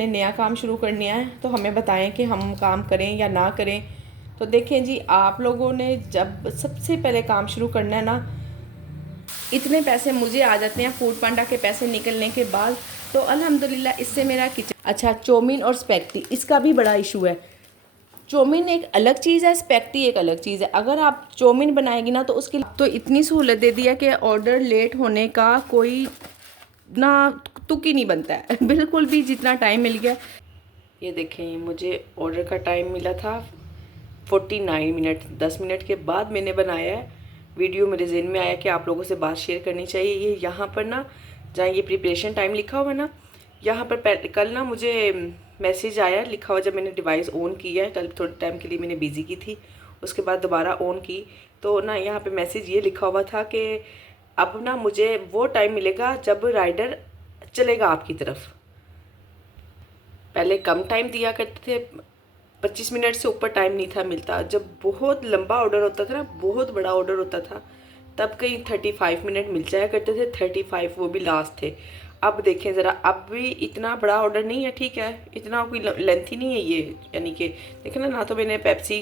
हमने नया काम शुरू करना है तो हमें बताएं कि हम काम करें या ना करें। तो देखें जी, आप लोगों ने जब सबसे पहले काम शुरू करना है ना, इतने पैसे मुझे आ जाते हैं फूड पांडा के पैसे निकलने के बाद, तो अल्हम्दुलिल्लाह इससे मेरा किचन। अच्छा, चौमीन और स्पैगेटी, इसका भी बड़ा इशू है। चौमीन एक अलग चीज़ है, स्पैगेटी एक अलग चीज़ है। अगर आप चौमीन बनाएगी ना तो उसकी तो इतनी सहूलत दे दी है कि ऑर्डर लेट होने का कोई ना तुक ही नहीं बनता है बिल्कुल भी। जितना टाइम मिल गया, ये देखें मुझे ऑर्डर का टाइम मिला था 49 मिनट, 10 मिनट के बाद मैंने बनाया है वीडियो। मेरे जहन में आया कि आप लोगों से बात शेयर करनी चाहिए। ये यहाँ पर ना, जहाँ ये प्रिपरेशन टाइम लिखा हुआ है ना, यहाँ पर कल ना मुझे मैसेज आया लिखा हुआ, जब मैंने डिवाइस ऑन किया है, कल थोड़े टाइम के लिए मैंने बिज़ी की थी, उसके बाद दोबारा ऑन की तो ना यहाँ पे मैसेज ये लिखा हुआ था कि अब ना मुझे वो टाइम मिलेगा जब राइडर चलेगा आपकी तरफ। पहले कम टाइम दिया करते थे, 25 मिनट से ऊपर टाइम नहीं था मिलता। जब बहुत लंबा ऑर्डर होता था ना, बहुत बड़ा ऑर्डर होता था, तब कहीं 35 मिनट मिल जाया करते थे, 35 वो भी लास्ट थे। अब देखें ज़रा, अब भी इतना बड़ा ऑर्डर नहीं है, ठीक है, इतना कोई लेंथी नहीं है ये, यानी कि देखें ना तो मैंने पेप्सी,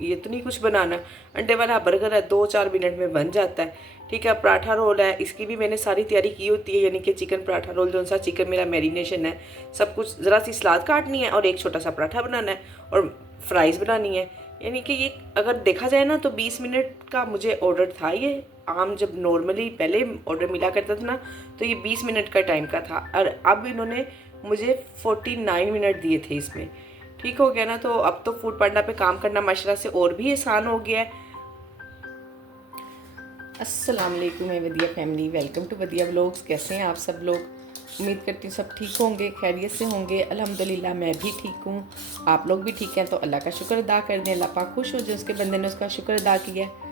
ये तो नहीं कुछ बनाना। अंडे वाला बर्गर है, 2-4 मिनट में बन जाता है, ठीक है। पराठा रोल है, इसकी भी मैंने सारी तैयारी की होती है, यानी कि चिकन पराठा रोल, जो सा चिकन मेरा मैरिनेशन है, सब कुछ। ज़रा सी सलाद काटनी है और एक छोटा सा पराठा बनाना है और फ्राइज़ बनानी है। यानी कि ये अगर देखा जाए ना तो 20 मिनट का मुझे ऑर्डर था। ये आम जब नॉर्मली पहले ऑर्डर मिला करता था ना तो ये 20 मिनट का टाइम का था, और अब इन्होंने मुझे 49 मिनट दिए थे इसमें। ठीक हो गया ना। तो अब तो फूड पांडा पे काम करना माशाल्लाह से और भी आसान हो गया है। अस्सलाम वालेकुम मैं वदिया फैमिली, वेलकम टू वदिया व्लॉग्स। कैसे हैं आप सब लोग? उम्मीद करती हूँ सब ठीक होंगे, खैरियत से होंगे। अल्हम्दुलिल्लाह मैं भी ठीक हूँ, आप लोग भी ठीक हैं तो अल्लाह का शुक्र अदा कर दें। अल्लाह पाक खुश हो जो उसके बंदे ने उसका शुक्र अदा किया है।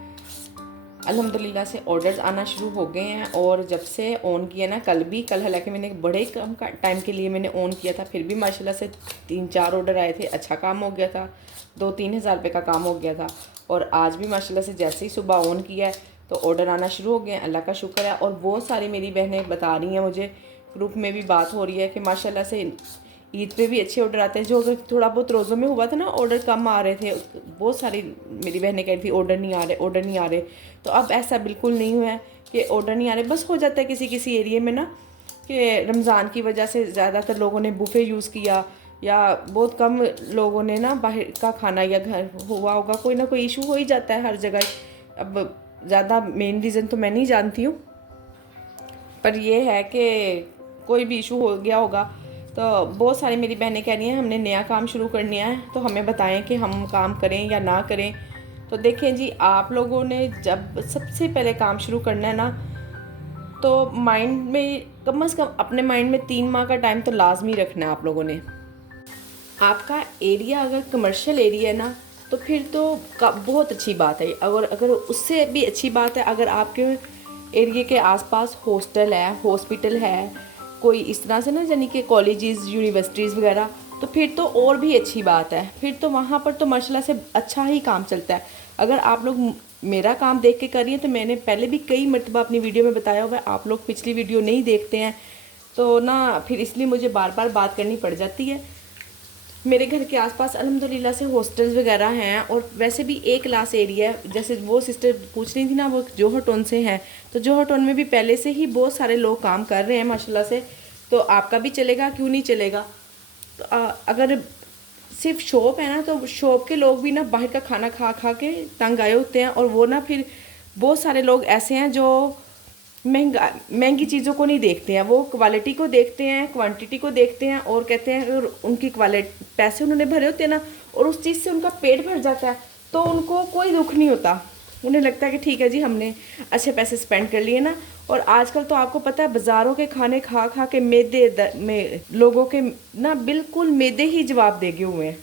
अल्हम्दुलिल्लाह से ऑर्डर्स आना शुरू हो गए हैं, और जब से ऑन किया ना, कल हालांकि मैंने बड़े कम टाइम के लिए मैंने ऑन किया था, फिर भी माशाल्लाह से 3-4 ऑर्डर आए थे। अच्छा काम हो गया था, 2-3 हज़ार रुपये का काम हो गया था। और आज भी माशाल्लाह से जैसे ही सुबह ऑन किया है तो ऑर्डर आना शुरू हो गए हैं, अल्लाह का शुक्र है। और बहुत सारी मेरी बहनें बता रही हैं, मुझे ग्रुप में भी बात हो रही है कि माशाल्लाह से ईद पे भी अच्छे ऑर्डर आते हैं। जो अगर थोड़ा बहुत रोज़ों में हुआ था ना ऑर्डर कम आ रहे थे, बहुत सारी मेरी बहनें कह रही थी ऑर्डर नहीं आ रहे। तो अब ऐसा बिल्कुल नहीं हुआ है कि ऑर्डर नहीं आ रहे। बस हो जाता है किसी किसी एरिए में ना कि रमज़ान की वजह से ज़्यादातर लोगों ने बुफे यूज़ किया, या बहुत कम लोगों ने ना बाहर का खाना, या घर हुआ होगा, कोई ना कोई इशू हो ही जाता है हर जगह। अब ज़्यादा मेन रीज़न तो मैं नहीं जानती हूँ, पर यह है कि कोई भी इशू हो गया होगा। तो बहुत सारी मेरी बहनें कह रही हैं हमने नया काम शुरू करना है तो हमें बताएं कि हम काम करें या ना करें। तो देखें जी, आप लोगों ने जब सबसे पहले काम शुरू करना है ना, तो माइंड में कम से कम अपने माइंड में 3 माह का टाइम तो लाजमी रखना है आप लोगों ने। आपका एरिया अगर कमर्शियल एरिया है ना तो फिर तो बहुत अच्छी बात है। अगर उससे भी अच्छी बात है अगर आपके एरिया के आसपास हॉस्टल है, हॉस्पिटल है, कोई इस तरह से ना, यानी कि कॉलेजेस, यूनिवर्सिटीज़ वगैरह, तो फिर तो और भी अच्छी बात है। फिर तो वहाँ पर तो माशाल्लाह से अच्छा ही काम चलता है। अगर आप लोग मेरा काम देख के कर रही हैं तो मैंने पहले भी कई मरतबा अपनी वीडियो में बताया हुआ है, आप लोग पिछली वीडियो नहीं देखते हैं तो ना फिर इसलिए मुझे बार बार बात करनी पड़ जाती है। मेरे घर के आसपास अल्हम्दुलिल्लाह से हॉस्टल्स वगैरह हैं, और वैसे भी एक क्लास एरिया है। जैसे वो सिस्टर पूछ रही थी ना, वो जोहर टाउन से हैं, तो जोहर टाउन में भी पहले से ही बहुत सारे लोग काम कर रहे हैं माशाल्लाह से। तो आपका भी चलेगा, क्यों नहीं चलेगा। तो अगर सिर्फ शॉप है ना, तो शॉप के लोग भी ना बाहर का खाना खा खा के तंग आए होते हैं, और वो ना फिर बहुत सारे लोग ऐसे हैं जो महंगी चीज़ों को नहीं देखते हैं, वो क्वालिटी को देखते हैं, क्वांटिटी को देखते हैं, और कहते हैं अगर उनकी क्वालिटी, पैसे उन्होंने भरे होते हैं ना और उस चीज़ से उनका पेट भर जाता है तो उनको कोई दुख नहीं होता। उन्हें लगता है कि ठीक है जी, हमने अच्छे पैसे स्पेंड कर लिए ना। और आजकल तो आपको पता है बाज़ारों के खाने खा खा के मैदे में लोगों के ना बिल्कुल मैदे ही जवाब दे गए हुए हैं।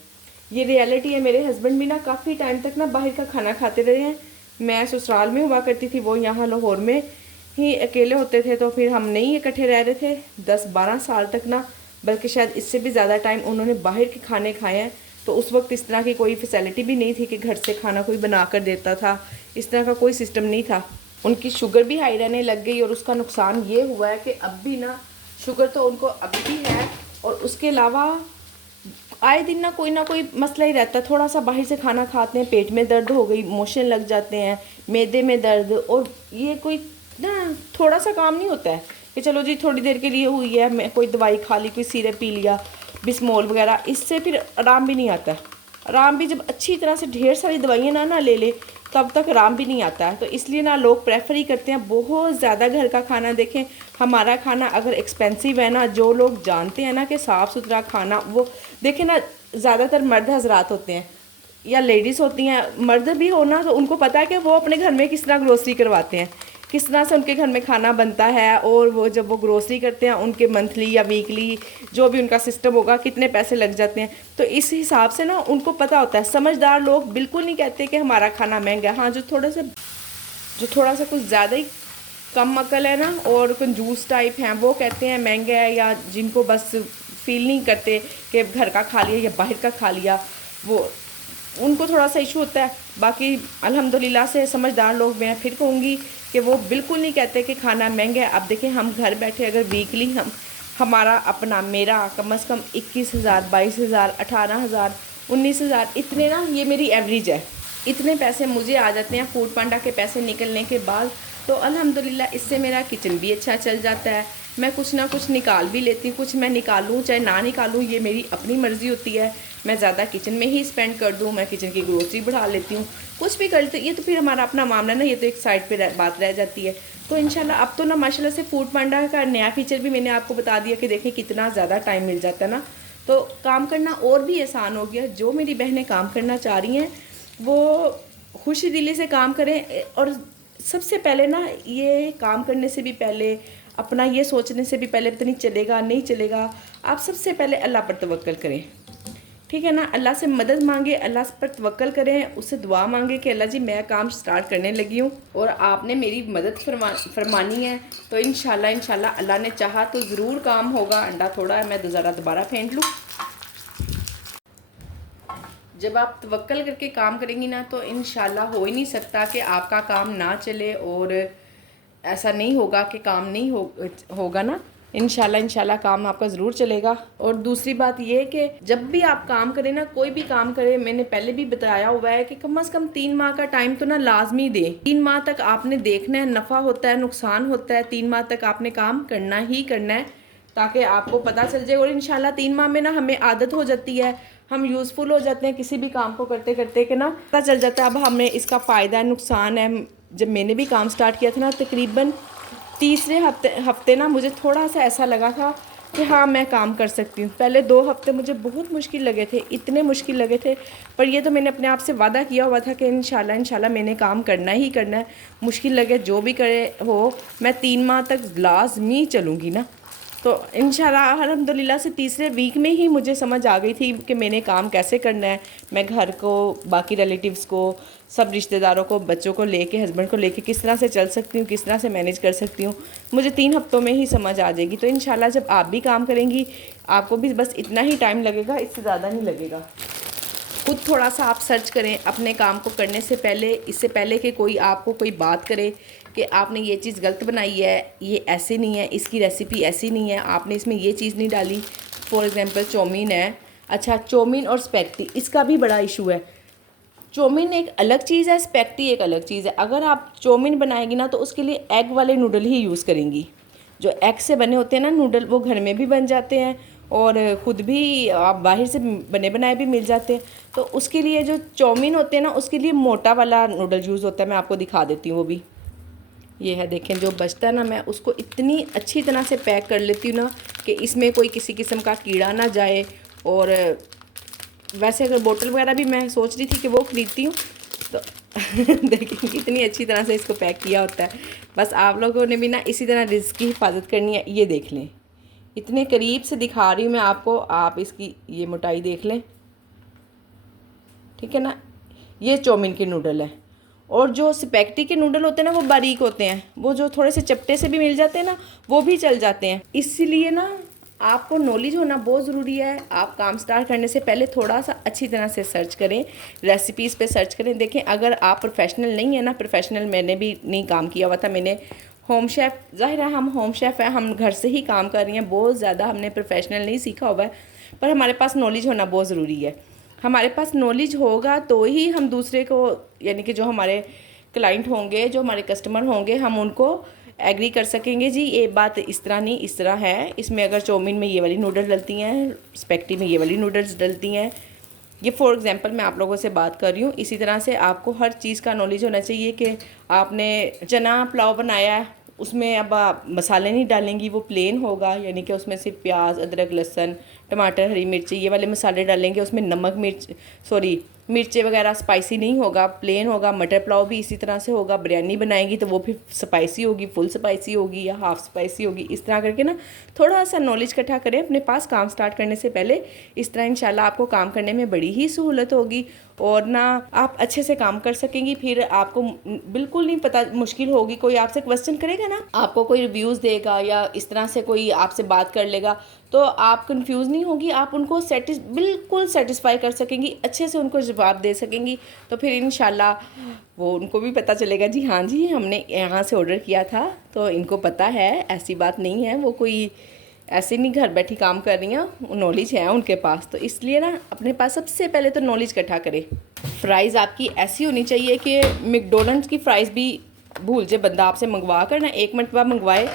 ये रियलिटी है। मेरे हस्बैंड भी ना काफ़ी टाइम तक ना बाहर का खाना खाते रहे हैं। मैं ससुराल में हुआ करती थी, वो यहाँ लाहौर में ही अकेले होते थे, तो फिर हम नहीं इकट्ठे रह रहे थे 10-12 साल तक ना, बल्कि शायद इससे भी ज़्यादा टाइम उन्होंने बाहर के खाने खाए हैं। तो उस वक्त इस तरह की कोई फैसिलिटी भी नहीं थी कि घर से खाना कोई बना कर देता था, इस तरह का कोई सिस्टम नहीं था। उनकी शुगर भी हाई रहने लग गई, और उसका नुकसान ये हुआ है कि अब भी ना शुगर तो उनको अब भी है, और उसके अलावा आए दिन ना कोई मसला ही रहता है। थोड़ा सा बाहर से खाना खाते हैं, पेट में दर्द हो गई, मोशन लग जाते हैं, मैदे में दर्द, और ये कोई ना थोड़ा सा काम नहीं होता है कि चलो जी थोड़ी देर के लिए हुई है, मैं कोई दवाई खा ली, कोई सिरप पी लिया, बिस्मोल वगैरह, इससे फिर आराम भी नहीं आता है। आराम भी जब अच्छी तरह से ढेर सारी दवाइयाँ ना ले ले तब तक आराम भी नहीं आता है। तो इसलिए ना लोग प्रेफर ही करते हैं बहुत ज़्यादा घर का खाना। देखें हमारा खाना अगर एक्सपेंसिव है ना, जो लोग जानते हैं ना कि साफ़ सुथरा खाना, वो देखें ना ज़्यादातर मर्द हजरात होते हैं या लेडीज़ होती हैं, मर्द भी हो ना, तो उनको पता है कि वो अपने घर में किस तरह ग्रोसरी करवाते हैं, किस तरह से उनके घर में खाना बनता है, और वो जब वो ग्रोसरी करते हैं उनके मंथली या वीकली जो भी उनका सिस्टम होगा कितने पैसे लग जाते हैं। तो इस हिसाब से ना उनको पता होता है। समझदार लोग बिल्कुल नहीं कहते कि हमारा खाना महंगा है। हाँ, जो थोड़ा सा कुछ ज़्यादा ही कम अकल है ना और कंजूस टाइप हैं, वो कहते हैं महंगा है, या जिनको बस फील नहीं करते कि घर का खा लिया या बाहर का खा लिया, वो उनको थोड़ा सा इशू होता है। बाकी अल्हम्दुलिल्लाह से समझदार लोग, मैं फिर कहूँगी कि वो बिल्कुल नहीं कहते कि खाना महंगा है। अब देखें हम घर बैठे अगर वीकली हमारा अपना मेरा कम से कम 21,000, 22,000, 18,000, 19,000, इतने ना, ये मेरी एवरेज है, इतने पैसे मुझे आ जाते हैं फूड पांडा के पैसे निकलने के बाद। तो अल्हम्दुलिल्लाह इससे मेरा किचन भी अच्छा चल जाता है। मैं कुछ ना कुछ निकाल भी लेती हूँ, कुछ मैं निकालूँ चाहे ना निकालूँ ये मेरी अपनी मर्ज़ी होती है। मैं ज़्यादा किचन में ही स्पेंड कर दूँ, मैं किचन की ग्रोसरी बढ़ा लेती हूँ, कुछ भी कर लेती हूँ। ये तो फिर हमारा अपना मामला ना, ये तो एक साइड पे बात रह जाती है। तो इंशाल्लाह अब तो ना माशाल्लाह से फूड पांडा का नया फीचर भी मैंने आपको बता दिया कि देखें कितना ज़्यादा टाइम मिल जाता है ना, तो काम करना और भी आसान हो गया। जो मेरी बहनें काम करना चाह रही हैं वो खुशी दिली से काम करें। और सबसे पहले ना, ये काम करने से भी पहले, अपना ये सोचने से भी पहले पता नहीं चलेगा नहीं चलेगा, आप सबसे पहले अल्लाह पर तवक्कल करें, ठीक है ना। अल्लाह से मदद मांगे, अल्लाह पर तवक्कल करें, उससे दुआ मांगे कि अल्लाह जी मैं काम स्टार्ट करने लगी हूँ और आपने मेरी मदद फरमानी है। तो इंशाल्लाह अल्लाह ने चाहा तो ज़रूर काम होगा। अंडा थोड़ा है, मैं ज़रा दोबारा फेंट लूँ। जब आप तवक्कल करके काम करेंगी ना, तो इंशाल्लाह हो ही नहीं सकता कि आपका काम ना चले, और ऐसा नहीं होगा कि काम नहीं होगा ना। इंशाल्लाह काम आपका ज़रूर चलेगा। और दूसरी बात ये कि जब भी आप काम करें ना, कोई भी काम करें, मैंने पहले भी बताया हुआ है कि कम से कम 3 माह का टाइम तो ना लाजमी दें। 3 माह तक आपने देखना है, नफ़ा होता है नुकसान होता है, 3 माह तक आपने काम करना ही करना है, ताकि आपको पता चल जाए। और इंशाल्लाह 3 माह में ना हमें आदत हो जाती है, हम यूज़फुल हो जाते हैं किसी भी काम को करते करते, कि ना पता चल जाता है अब हमें इसका फ़ायदा है नुकसान है। जब मैंने भी काम स्टार्ट किया था ना, तकरीबन तीसरे हफ्ते ना मुझे थोड़ा सा ऐसा लगा था कि हाँ मैं काम कर सकती हूँ। पहले 2 हफ्ते मुझे बहुत मुश्किल लगे थे, इतने मुश्किल लगे थे, पर ये तो मैंने अपने आप से वादा किया हुआ था कि इंशाल्लाह मैंने काम करना ही करना है। मुश्किल लगे जो भी करे हो, मैं 3 माह तक लाजमी चलूँगी ना। तो इंशाल्लाह अल्हम्दुलिल्लाह से तीसरे वीक में ही मुझे समझ आ गई थी कि मैंने काम कैसे करना है। मैं घर को, बाकी रिलेटिव्स को, सब रिश्तेदारों को, बच्चों को लेके, हस्बैंड को लेके किस तरह से चल सकती हूँ, किस तरह से मैनेज कर सकती हूँ, मुझे 3 हफ्तों में ही समझ आ जाएगी। तो इंशाल्लाह जब आप भी काम करेंगी, आपको भी बस इतना ही टाइम लगेगा, इससे ज़्यादा नहीं लगेगा। खुद थोड़ा सा आप सर्च करें अपने काम को करने से पहले, इससे पहले कि कोई आपको कोई बात करे कि आपने ये चीज़ गलत बनाई है, ये ऐसे नहीं है, इसकी रेसिपी ऐसी नहीं है, आपने इसमें ये चीज़ नहीं डाली। फॉर एग्जांपल चौमीन है, अच्छा चौमीन और स्पैगेटी, इसका भी बड़ा इशू है। चौमीन एक अलग चीज़ है, स्पैगेटी एक अलग चीज़ है। अगर आप चौमीन बनाएगी ना, तो उसके लिए एग वाले नूडल ही यूज़ करेंगी। जो एग से बने होते हैं ना नूडल, वो घर में भी बन जाते हैं और ख़ुद भी आप बाहर से बने बनाए भी मिल जाते हैं। तो उसके लिए जो चौमीन होते हैं ना, उसके लिए मोटा वाला नूडल यूज़ होता है। मैं आपको दिखा देती हूँ, वो भी ये है, देखें जो बचता है ना, मैं उसको इतनी अच्छी तरह से पैक कर लेती हूँ ना कि इसमें कोई किसी किस्म का कीड़ा ना जाए। और वैसे अगर बोतल वगैरह भी मैं सोच रही थी कि वो ख़रीदती हूँ, तो देखिए कितनी अच्छी तरह से इसको पैक किया होता है। बस आप लोगों ने भी ना इसी तरह रिज़्क की हिफाजत करनी है। ये देख लें, इतने करीब से दिखा रही हूँ मैं आपको, आप इसकी ये मोटाई देख लें, ठीक है ना। ये चौमीन के नूडल है। और जो स्पैगेटी के नूडल होते हैं ना, वो बारीक होते हैं, वो जो थोड़े से चपटे से भी मिल जाते हैं ना, वो भी चल जाते हैं। इसीलिए ना आपको नॉलेज होना बहुत ज़रूरी है। आप काम स्टार्ट करने से पहले थोड़ा सा अच्छी तरह से सर्च करें, रेसिपीज़ पे सर्च करें। देखें अगर आप प्रोफेशनल नहीं है ना, प्रोफेशनल मैंने भी नहीं काम किया हुआ था, मैंने होम शेफ़, ज़ाहिर है हम होम शेफ़ हैं, हम घर से ही काम कर रही हैं, बहुत ज़्यादा हमने प्रोफेशनल नहीं सीखा हुआ है, पर हमारे पास नॉलेज होना बहुत ज़रूरी है। हमारे पास नॉलेज होगा तो ही हम दूसरे को, यानी कि जो हमारे क्लाइंट होंगे, जो हमारे कस्टमर होंगे, हम उनको एग्री कर सकेंगे जी ये बात इस तरह नहीं इस तरह है, इसमें अगर चाउमीन में ये वाली नूडल्स डलती हैं, स्पेगेटी में ये वाली नूडल्स डलती हैं। ये फॉर एग्जांपल मैं आप लोगों से बात कर रही हूँ। इसी तरह से आपको हर चीज़ का नॉलेज होना चाहिए कि आपने चना पुलाव बनाया है, उसमें अब आप मसाले नहीं डालेंगी, वो प्लेन होगा, यानी कि उसमें सिर्फ प्याज, अदरक, लहसुन, टमाटर, हरी मिर्ची ये वाले मसाले डालेंगे, उसमें नमक मिर्चें वगैरह स्पाइसी नहीं होगा, प्लेन होगा। मटर पुलाव भी इसी तरह से होगा। बिरयानी बनाएंगी तो वो फिर स्पाइसी होगी, फुल स्पाइसी होगी या हाफ़ स्पाइसी होगी। इस तरह करके ना थोड़ा सा नॉलेज इकट्ठा करें अपने पास काम स्टार्ट करने से पहले। इस तरह इंशाल्लाह आपको काम करने में बड़ी ही सहूलत होगी और ना आप अच्छे से काम कर सकेंगी। फिर आपको बिल्कुल नहीं पता मुश्किल होगी, कोई आपसे क्वेश्चन करेगा ना, आपको कोई रिव्यूज़ देगा या इस तरह से कोई आपसे बात कर लेगा तो आप कंफ्यूज नहीं होगी, आप उनको बिल्कुल सेटिस्फाई कर सकेंगी, अच्छे से उनको जवाब दे सकेंगी। तो फिर इंशाल्लाह वो उनको भी पता चलेगा जी हाँ जी हमने यहाँ से ऑर्डर किया था तो इनको पता है, ऐसी बात नहीं है, वो कोई ऐसे नहीं घर बैठी काम कर रही हैं, नॉलेज है उनके पास। तो इसलिए ना अपने पास सबसे पहले तो नॉलेज इकट्ठा करें। फ़्राइज़ आपकी ऐसी होनी चाहिए कि मैकडोनल्ड्स की फ़्राइज़ भी भूल जाए बंदा आपसे मंगवा कर ना, एक मरतबा मंगवाए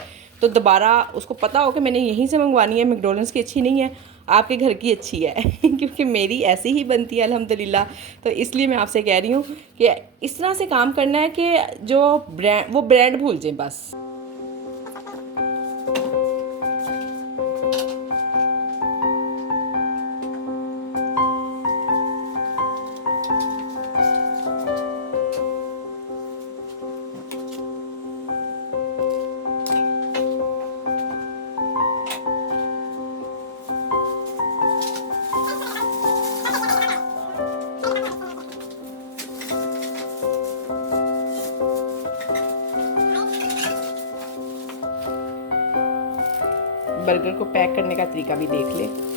तो दोबारा उसको पता हो कि मैंने यहीं से मंगवानी है, मैकडोनल्ड्स की अच्छी नहीं है, आपके घर की अच्छी है क्योंकि मेरी ऐसी ही बनती है अल्हम्दुलिल्लाह। तो इसलिए मैं आपसे कह रही हूँ कि इस तरह से काम करना है कि जो ब्रांड भूल जाए बस। बर्गर को पैक करने का तरीका भी देख ले।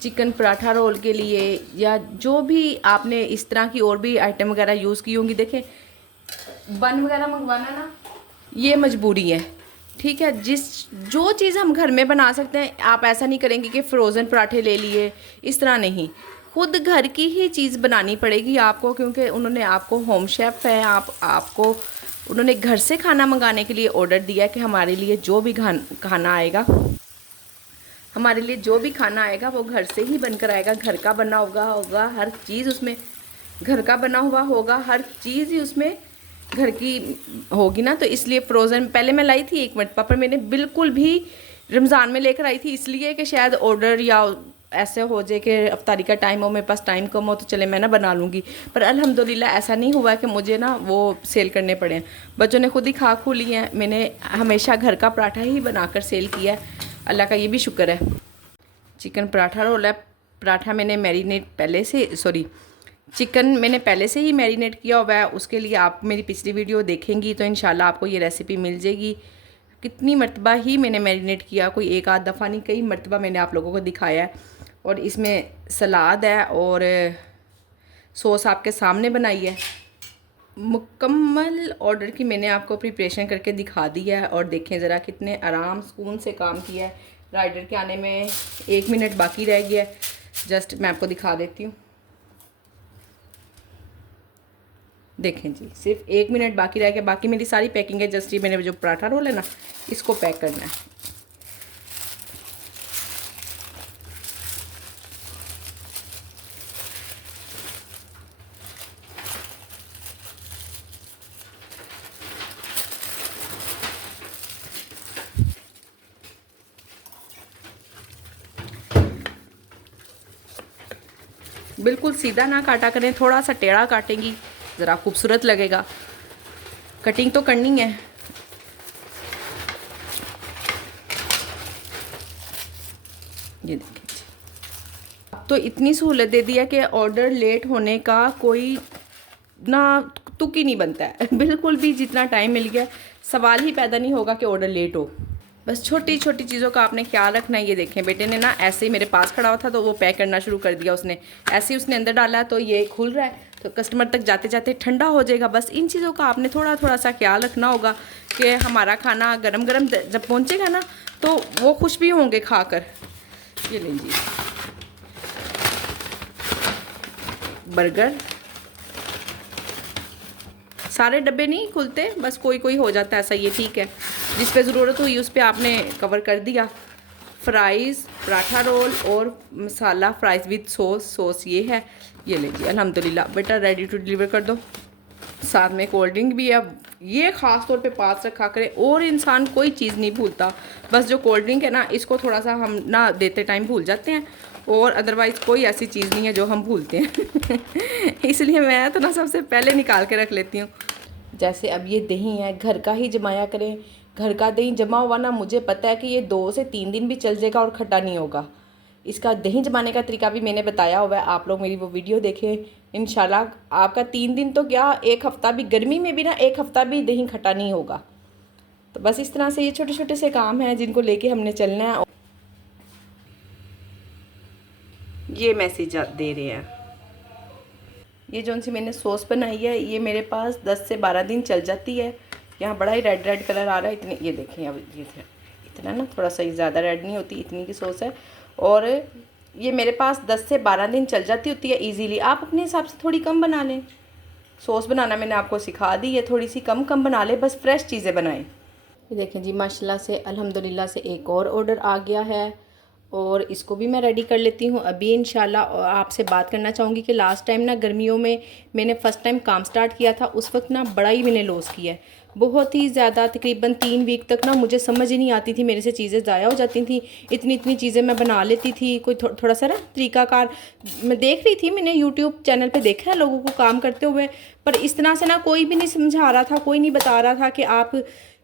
चिकन पराठा रोल के लिए या जो भी आपने इस तरह की और भी आइटम वगैरह यूज़ की होंगी, देखें बन वगैरह मंगवाना ना ये मजबूरी है, ठीक है। जो चीज़ हम घर में बना सकते हैं, आप ऐसा नहीं करेंगे कि फ़्रोज़न पराठे ले लिए, इस तरह नहीं, खुद घर की ही चीज़ बनानी पड़ेगी आपको, क्योंकि उन्होंने आपको होम शेफ़ है, आपको उन्होंने घर से खाना मंगाने के लिए ऑर्डर दिया कि हमारे लिए जो भी खाना आएगा, हमारे लिए जो भी खाना आएगा वो घर से ही बनकर आएगा, घर का बना होगा, हर चीज़ उसमें घर का बना हुआ होगा, हर चीज़ ही उसमें घर की होगी ना। तो इसलिए फ़्रोज़न पहले मैं लाई थी एक मरतबा, पर मैंने बिल्कुल भी रमज़ान में लेकर आई थी, इसलिए कि शायद ऑर्डर या ऐसे हो जाए कि अफ्तारी का टाइम हो, मेरे पास टाइम कम हो तो चले मैं ना बना लूँगी, पर अल्हम्दुलिल्लाह ऐसा नहीं हुआ कि मुझे ना वो सेल करने पड़े हैं। बच्चों ने खुद ही खा खू लिए हैं। मैंने हमेशा घर का पराठा ही बनाकर सेल किया है, अल्लाह का ये भी शुक्र है। चिकन पराठा रोल है। पराठा मैंने चिकन मैंने पहले से ही मैरिनेट किया हुआ है, उसके लिए आप मेरी पिछली वीडियो देखेंगी तो इंशाल्लाह आपको ये रेसिपी मिल जाएगी। कितनी मरतबा ही मैंने मैरिनेट किया, कोई एक आध दफ़ा नहीं, कई मरतबा मैंने आप लोगों को दिखाया है। और इसमें सलाद है और सॉस आपके सामने बनाई है। मुकम्मल ऑर्डर की मैंने आपको प्रिपरेशन करके दिखा दी है और देखें ज़रा कितने आराम सुकून से काम किया है। राइडर के आने में 1 मिनट बाकी रह गया है, जस्ट मैं आपको दिखा देती हूँ। देखें जी, सिर्फ 1 मिनट बाकी रह गया, बाकी मेरी सारी पैकिंग है। जस्ट ये मैंने जो पराठा रोल है ना, इसको पैक करना है। बिल्कुल सीधा ना काटा करें, थोड़ा सा टेढ़ा काटेंगी ज़रा खूबसूरत लगेगा। कटिंग तो करनी है। ये देखिए, अब तो इतनी सहूलत दे दी है कि ऑर्डर लेट होने का कोई ना तुक ही नहीं बनता है बिल्कुल भी। जितना टाइम मिल गया सवाल ही पैदा नहीं होगा कि ऑर्डर लेट हो। बस छोटी छोटी चीज़ों का आपने ख्याल रखना है। ये देखें बेटे ने ना ऐसे ही मेरे पास खड़ा हुआ था तो वो पैक करना शुरू कर दिया उसने। ऐसे ही उसने अंदर डाला तो ये खुल रहा है, तो कस्टमर तक जाते जाते ठंडा हो जाएगा। बस इन चीज़ों का आपने थोड़ा थोड़ा सा ख्याल रखना होगा कि हमारा खाना गरम गरम जब पहुँचेगा ना तो वो खुश भी होंगे खाकर। ये लीजिए बर्गर, सारे डब्बे नहीं खुलते, बस कोई कोई हो जाता है ऐसा। ये ठीक है, जिस पे ज़रूरत हुई उस पर आपने कवर कर दिया। फ्राइज़, पराठा रोल और मसाला फ्राइज़ विद सॉस ये है। ये लीजिए अल्हम्दुलिल्लाह बेटा रेडी टू डिलीवर कर दो। साथ में कोल्ड ड्रिंक भी है। ये ख़ास तौर पे पास रखा करें, और इंसान कोई चीज़ नहीं भूलता, बस जो कोल्ड ड्रिंक है ना इसको थोड़ा सा हम ना देते टाइम भूल जाते हैं, और अदरवाइज़ कोई ऐसी चीज़ नहीं है जो हम भूलते हैं इसलिए मैं तो ना सबसे पहले निकाल के रख लेती हूँ। जैसे अब ये दही है, घर का ही जमाया करें। घर का दही जमा हुआ ना मुझे पता है कि ये 2 से 3 दिन भी चल जाएगा और खट्टा नहीं होगा। इसका दही जमाने का तरीका भी मैंने बताया हुआ है, आप लोग मेरी वो वीडियो देखें। इंशाल्लाह आपका 3 दिन तो क्या 1 हफ़्ता भी, गर्मी में भी ना 1 हफ़्ता भी दही खट्टा नहीं होगा। तो बस इस तरह से ये छोटे छोटे से काम हैं जिनको लेके हमने चलना है। ये मैसेज दे रहे हैं, ये जो सी मैंने सॉस बनाई है ये मेरे पास 10 से 12 दिन चल जाती है। यहाँ बड़ा ही रेड रेड कलर आ रहा है, इतनी ये देखें। अब ये इतना ना थोड़ा सा ज़्यादा रेड नहीं होती, इतनी की सॉस है, और ये मेरे पास 10 से 12 दिन चल जाती होती है इजीली। आप अपने हिसाब से थोड़ी कम बना लें। सॉस बनाना मैंने आपको सिखा दी है, थोड़ी सी कम कम बना लें, बस फ्रेश चीज़ें बनाएं। ये देखें जी माशाल्लाह से अल्हम्दुलिल्लाह से एक और ऑर्डर आ गया है, और इसको भी मैं रेडी कर लेती हूँ अभी इंशाल्लाह। और आपसे बात करना चाहूँगी कि लास्ट टाइम ना गर्मियों में मैंने फ़र्स्ट टाइम काम स्टार्ट किया था, उस वक्त ना बड़ा ही मैंने लॉस किया है, बहुत ही ज़्यादा। तकरीबन 3 वीक तक ना मुझे समझ ही नहीं आती थी, मेरे से चीज़ें ज़ाया हो जाती थी। इतनी इतनी चीज़ें मैं बना लेती थी, कोई थोड़ा सा ना तरीक़ाकार मैं देख रही थी, मैंने यूट्यूब चैनल पे देखा है लोगों को काम करते हुए, पर इस तरह से ना कोई भी नहीं समझा रहा था, कोई नहीं बता रहा था कि आप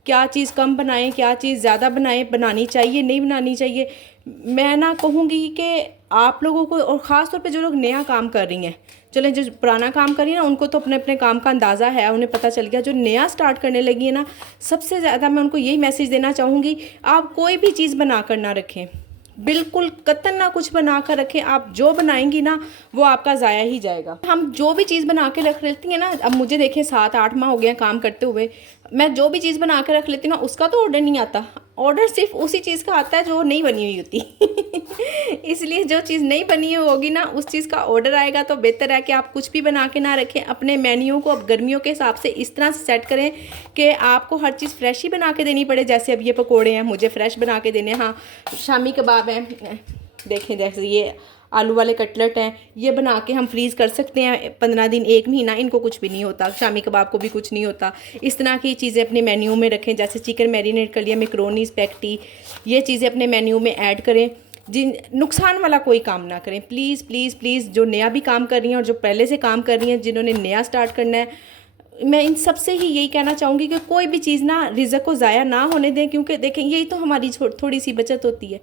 क्या चीज़ कम बनाएं, क्या चीज़ ज़्यादा बनाएं, बनानी चाहिए नहीं बनानी चाहिए। मैं ना कहूँगी कि आप लोगों को, और ख़ास तौर पे जो लोग नया काम कर रही हैं, चलें जो पुराना काम कर रही है ना उनको तो अपने अपने काम का अंदाज़ा है, उन्हें पता चल गया। जो नया स्टार्ट करने लगी है ना, सबसे ज़्यादा मैं उनको यही मैसेज देना चाहूँगी, आप कोई भी चीज़ बना कर ना रखें, बिल्कुल कतन ना कुछ बना कर रखें। आप जो बनाएंगी ना वो आपका ज़ाया ही जाएगा। हम जो भी चीज़ बना के रख लेती हैं ना, अब मुझे देखें 7-8 माह हो गए काम करते हुए, मैं जो भी चीज़ बना के रख लेती हूँ ना उसका तो ऑर्डर नहीं आता। ऑर्डर सिर्फ उसी चीज़ का आता है जो नहीं बनी हुई होती इसलिए जो चीज़ नहीं बनी हुई होगी ना उस चीज़ का ऑर्डर आएगा। तो बेहतर है कि आप कुछ भी बना के ना रखें। अपने मेन्यू को अब गर्मियों के हिसाब से इस तरह से सेट करें कि आपको हर चीज़ फ्रेश ही बना के देनी पड़े। जैसे अब ये पकोड़े हैं, मुझे फ्रेश बना के देने। हाँ, शामी कबाब हैं, देखें जैसे ये आलू वाले कटलेट हैं, ये बना के हम फ्रीज़ कर सकते हैं 15 दिन 1 महीना, इनको कुछ भी नहीं होता। शामी कबाब को भी कुछ नहीं होता। इस तरह की चीज़ें अपने मेन्यू में रखें। जैसे चिकन मैरिनेट कर लिया, मैकरोनी, स्पैगेटी, ये चीज़ें अपने मेन्यू में ऐड करें। जिन नुकसान वाला कोई काम ना करें प्लीज़ प्लीज़ प्लीज़। जो नया भी काम कर रही हैं और जो पहले से काम कर रही हैं, जिन्होंने नया स्टार्ट करना है, मैं इन सब से ही यही कहना चाहूँगी कि कोई भी चीज़ ना रिज़्क को ज़ाया ना होने दें, क्योंकि देखें यही तो हमारी थोड़ी सी बचत होती है।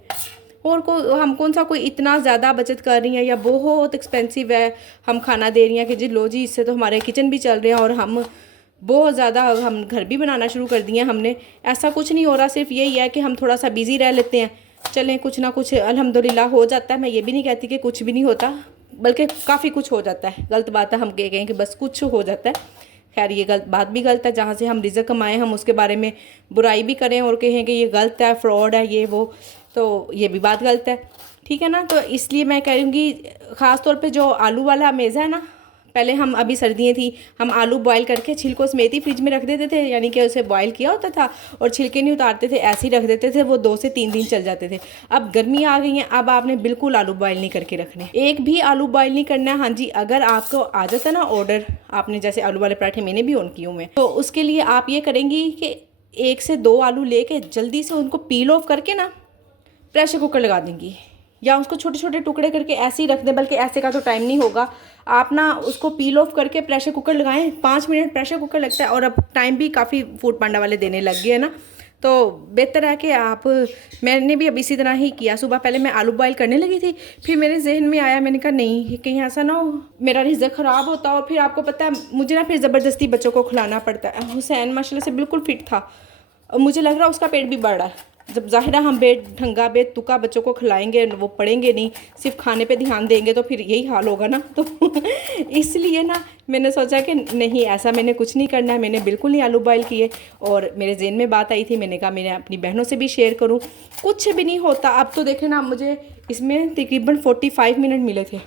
और हम कौन सा कोई इतना ज़्यादा बचत कर रही हैं या बहुत एक्सपेंसिव है हम खाना दे रही हैं कि जी लो जी इससे तो हमारे किचन भी चल रहे हैं और हम बहुत ज़्यादा हम घर भी बनाना शुरू कर दिए हमने। ऐसा कुछ नहीं हो रहा, सिर्फ यही है कि हम थोड़ा सा बिज़ी रह लेते हैं। चलें कुछ ना कुछ अल्हम्दुलिल्लाह हो जाता है। मैं ये भी नहीं कहती कि कुछ भी नहीं होता, बल्कि काफ़ी कुछ हो जाता है। गलत बात है हम कहें कि बस कुछ हो जाता है। खैर ये गलत बात भी गलत है। जहाँ से हम रिज़्क कमाएं हम उसके बारे में बुराई भी करें और कहें कि ये गलत है, फ्रॉड है, ये वो, तो ये भी बात गलत है। ठीक है ना। तो इसलिए मैं कहूँगी ख़ास तौर पे जो आलू वाला मेज़ा है ना, पहले हम, अभी सर्दियाँ थी, हम आलू बॉयल करके छिलकों समेत ही फ्रिज में रख देते थे, यानी कि उसे बॉयल किया होता था और छिलके नहीं उतारते थे, ऐसे ही रख देते थे, वो 2 से 3 दिन चल जाते थे। अब गर्मी आ गई हैं, अब आपने बिल्कुल आलू बॉयल नहीं करके रखने, एक भी आलू बॉयल नहीं करना है। हाँ जी, अगर आपको आ जाता ना ऑर्डर, आपने जैसे आलू वाले पराठे मैंने भी ऑन किए हुए हैं, तो उसके लिए आप ये करेंगी कि 1 से 2 आलू लेके जल्दी से उनको पील ऑफ करके ना प्रेशर कुकर लगा देंगी, या उसको छोटे छोटे टुकड़े करके ऐसे ही रख दें। बल्कि ऐसे का तो टाइम नहीं होगा, आप ना उसको पील ऑफ करके प्रेशर कुकर लगाएं। 5 मिनट प्रेशर कुकर लगता है, और अब टाइम भी काफ़ी फूड पांडा वाले देने लग गए हैं ना, तो बेहतर है कि आप, मैंने भी अब इसी तरह ही किया। सुबह पहले मैं आलू बॉयल करने लगी थी, फिर मेरे जहन में आया, मैंने कहा नहीं कहीं ऐसा ना हो मेरा रिज़्क ख़राब होता। और फिर आपको पता है मुझे ना फिर ज़बरदस्ती बच्चों को खिलाना पड़ता है। हुसैन माशाल्लाह से बिल्कुल फिट था और मुझे लग रहा उसका पेट भी बड़ा है। जब ज़ाहिर हम ढंगा तुका बच्चों को खिलाएंगे, वो पढ़ेंगे नहीं, सिर्फ खाने पे ध्यान देंगे, तो फिर यही हाल होगा ना। तो इसलिए ना मैंने सोचा कि नहीं, ऐसा मैंने कुछ नहीं करना है। मैंने बिल्कुल नहीं आलू बॉयल किए और मेरे जहन में बात आई थी, मैंने कहा मैंने अपनी बहनों से भी शेयर करूँ। कुछ भी नहीं होता। अब तो देखें ना, मुझे इसमें तकरीबन 45 मिनट मिले थे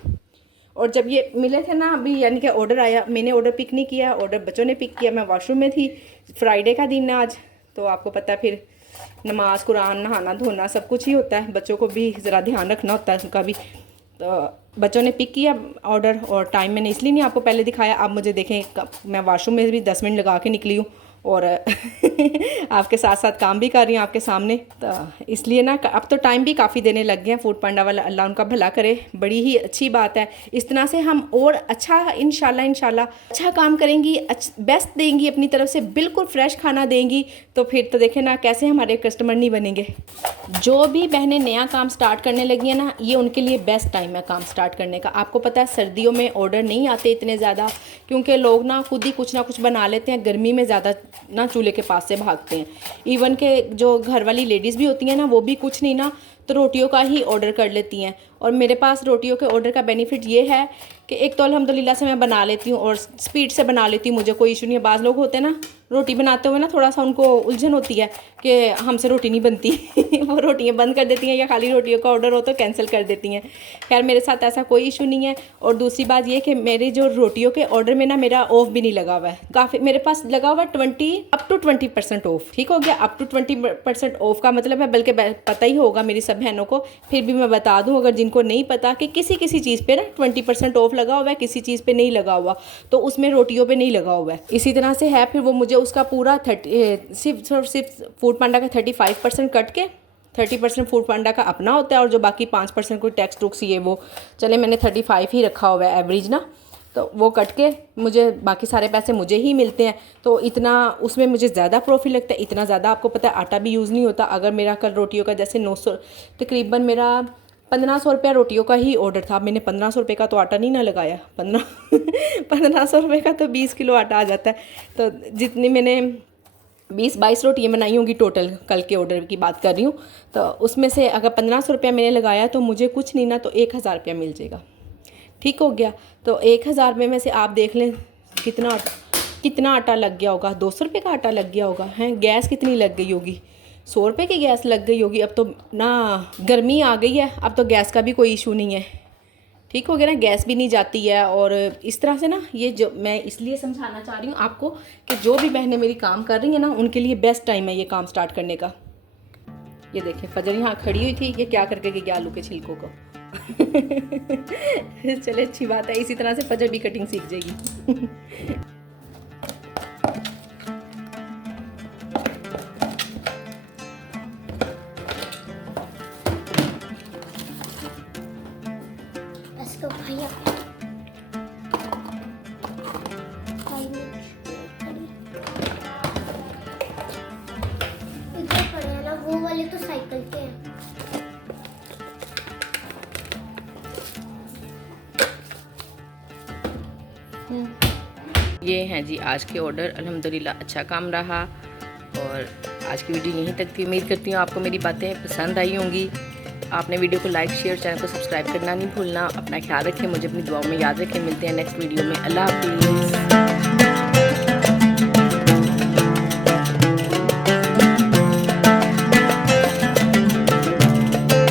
और जब ये मिले थे ना अभी, यानी कि ऑर्डर आया, मैंने ऑर्डर पिक नहीं किया, ऑर्डर बच्चों ने पिक किया। मैं वॉशरूम में थी, फ्राइडे का दिन है आज, तो आपको पता है फिर नमाज कुरान नहाना धोना सब कुछ ही होता है, बच्चों को भी ज़रा ध्यान रखना होता है उनका भी। तो बच्चों ने पिक किया ऑर्डर और टाइम मैंने इसलिए नहीं आपको पहले दिखाया। आप मुझे देखें, मैं वॉशरूम में भी 10 मिनट लगा के निकली हूँ और आपके साथ साथ काम भी कर रही हूँ आपके सामने। तो इसलिए ना अब तो टाइम भी काफ़ी देने लग गए हैं फूड पांडा वाला, अल्लाह उनका भला करे, बड़ी ही अच्छी बात है। इस तरह से हम और अच्छा इंशाल्लाह अच्छा काम करेंगी, बेस्ट देंगी अपनी तरफ से, बिल्कुल फ्रेश खाना देंगी, तो फिर तो देखें ना कैसे हमारे कस्टमर नहीं बनेंगे। जो भी बहनें नया काम स्टार्ट करने लगी हैं ना, ये उनके लिए बेस्ट टाइम है काम स्टार्ट करने का। आपको पता है सर्दियों में ऑर्डर नहीं आते इतने ज़्यादा, क्योंकि लोग ना खुद ही कुछ ना कुछ बना लेते हैं, गर्मी में ज़्यादा ना चूल्हे के पास से भागते हैं। इवन के जो घर वाली लेडीज़ भी होती हैं ना, वो भी कुछ नहीं ना तो रोटियों का ही ऑर्डर कर लेती हैं। और मेरे पास रोटियों के ऑर्डर का बेनिफिट ये है कि एक तो अल्हम्दुलिल्लाह से मैं बना लेती हूँ और स्पीड से बना लेती हूँ, मुझे कोई इशू नहीं है। बाज़ लोग होते हैं ना रोटी बनाते हुए ना थोड़ा सा उनको उलझन होती है कि हमसे रोटी नहीं बनती वो रोटियाँ बंद कर देती हैं या खाली रोटियों का ऑर्डर हो तो कैंसिल कर देती हैं। खैर मेरे साथ ऐसा कोई इशू नहीं है। और दूसरी बात ये कि मेरे जो रोटियों के ऑर्डर में ना मेरा ऑफ भी नहीं लगा हुआ है, काफ़ी मेरे पास लगा हुआ 20% ऑफ। ठीक हो गया, अप टू 20% ऑफ का मतलब है, बल्कि पता ही होगा मेरी सब बहनों को, फिर भी मैं बता दूं अगर जिनको नहीं पता, कि किसी चीज़ पे ना 20% ऑफ लगा हुआ है, किसी चीज़ पे नहीं लगा हुआ, तो उसमें रोटियों पे नहीं लगा हुआ है। इसी तरह से है, फिर वो मुझे उसका पूरा सिर्फ फूड पांडा का 35% कट के 30% फूड पांडा का अपना होता है और जो बाकी 5% कोई टैक्स टूक्स ये वो, चले मैंने 35 ही रखा हुआ है एवरेज ना, तो वो कट के मुझे बाकी सारे पैसे मुझे ही मिलते हैं। तो इतना उसमें मुझे ज़्यादा प्रॉफिट लगता है। इतना ज़्यादा आपको पता है आटा भी यूज़ नहीं होता। अगर मेरा कल रोटियों का जैसे 900 तकरीबन मेरा 1500 रुपया रोटियों का ही ऑर्डर था, मैंने 1500 रुपये का तो आटा नहीं ना लगाया, 1500 रुपये का तो 20 किलो आटा आ जाता है। तो जितनी मैंने 20-22 रोटियाँ बनाई होंगी टोटल, कल के ऑर्डर की बात कर रही हूँ, तो उसमें से अगर 1500 रुपया मैंने लगाया तो मुझे कुछ नहीं ना तो 1000 रुपया मिल जाएगा। ठीक हो गया, तो 1000 रुपये में से आप देख लें कितना आटा लग गया होगा। 200 रुपये का आटा लग गया होगा हैं। गैस कितनी लग गई होगी, 100 रुपये की गैस लग गई होगी। अब तो ना गर्मी आ गई है, अब तो गैस का भी कोई इशू नहीं है। ठीक हो गया ना, गैस भी नहीं जाती है। और इस तरह से ना, ये जो मैं इसलिए समझाना चाह रही हूँ आपको कि जो भी बहनें मेरी काम कर रही हैं ना, उनके लिए बेस्ट टाइम है ये काम स्टार्ट करने का। ये देखें फजर यहाँ खड़ी हुई थी, ये क्या करके गई आलू के छिलकों को चले अच्छी बात है, इसी तरह से फजर भी कटिंग सीख जाएगी वो वाले तो साइकिल के हैं। ये हैं जी आज के ऑर्डर। अल्हम्दुलिल्लाह अच्छा काम रहा। और आज की वीडियो यहीं तक थी। उम्मीद करती हूँ आपको मेरी बातें पसंद आई होंगी। आपने वीडियो को लाइक शेयर, चैनल को सब्सक्राइब करना नहीं भूलना। अपना ख्याल रखें, मुझे अपनी दुआओं में याद रखें। मिलते हैं नेक्स्ट वीडियो में। अल्लाह हाफ़िज़।